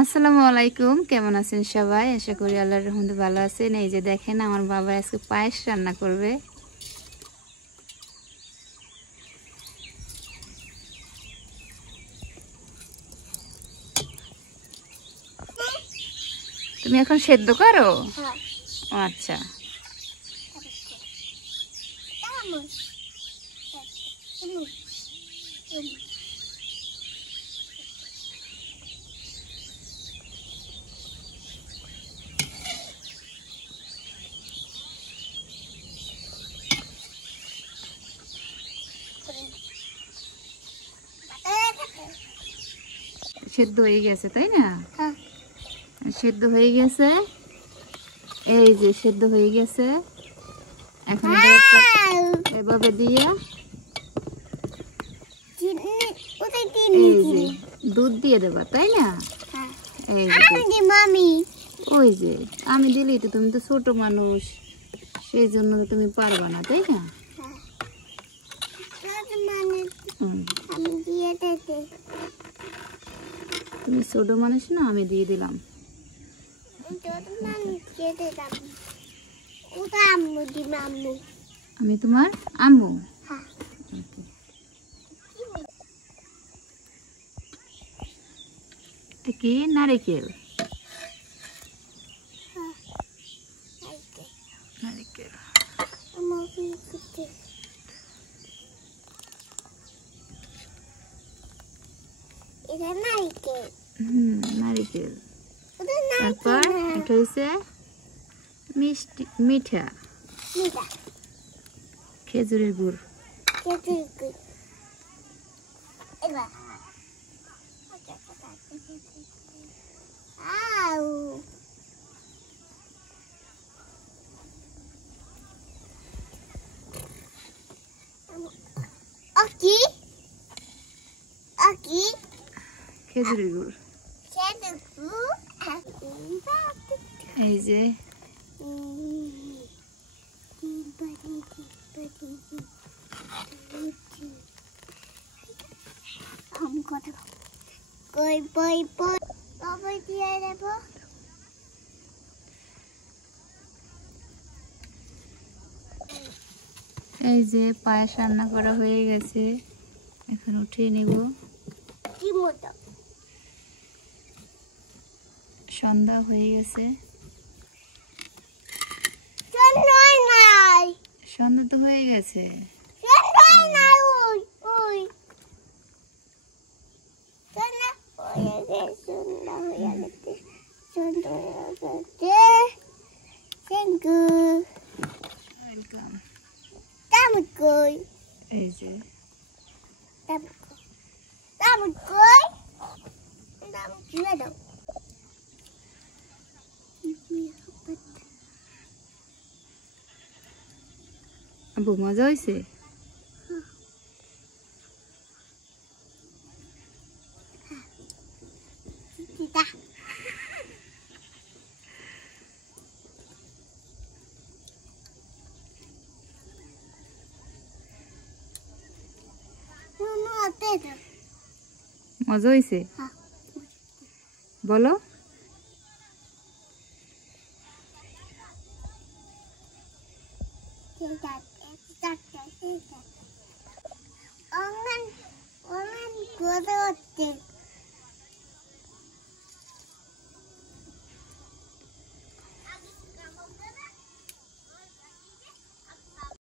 আসসালামু আলাইকুম, কেমন আছেন সবাই? আশা করি আল্লাহর রহমতে ভালো আছেন। এই যে দেখেন, আমার বাবা আজকে পায়েস রান্না করবে। তুমি এখন সেদ্ধ করো? আচ্ছা, সেদ্ধ হয়ে গেছে তাই না? সেদ্ধ হয়ে গেছে, এই যে সেদ্ধ হয়ে গেছে। এখন এভাবে দিয়ে এই যে দুধ দিয়ে দেবা তাই না? এই যে ওই যে আমি দিলি তো, তুমি তো ছোট মানুষ, সেই জন্য তুমি পারবা না তাই না? তুমি ছোট মানুষ না, আমি দিয়ে দিলাম। আমি তোমার আম্মু। কি নারিকেল? নারিকেল নারিকেল। তারপর এটা হচ্ছে মিষ্টি, মিঠা খেজুরের গুড়। খেজুরের গুড় এই যে এই যে পায়েস রান্না করা হয়ে গেছে, এখন উঠিয়ে নিব। সন্ধ্যা হয়ে গেছে, সন্ধ্যা তো হয়ে গেছে। এই যে আব্বু মজা হয়েছে? মজা হয়েছে বলো?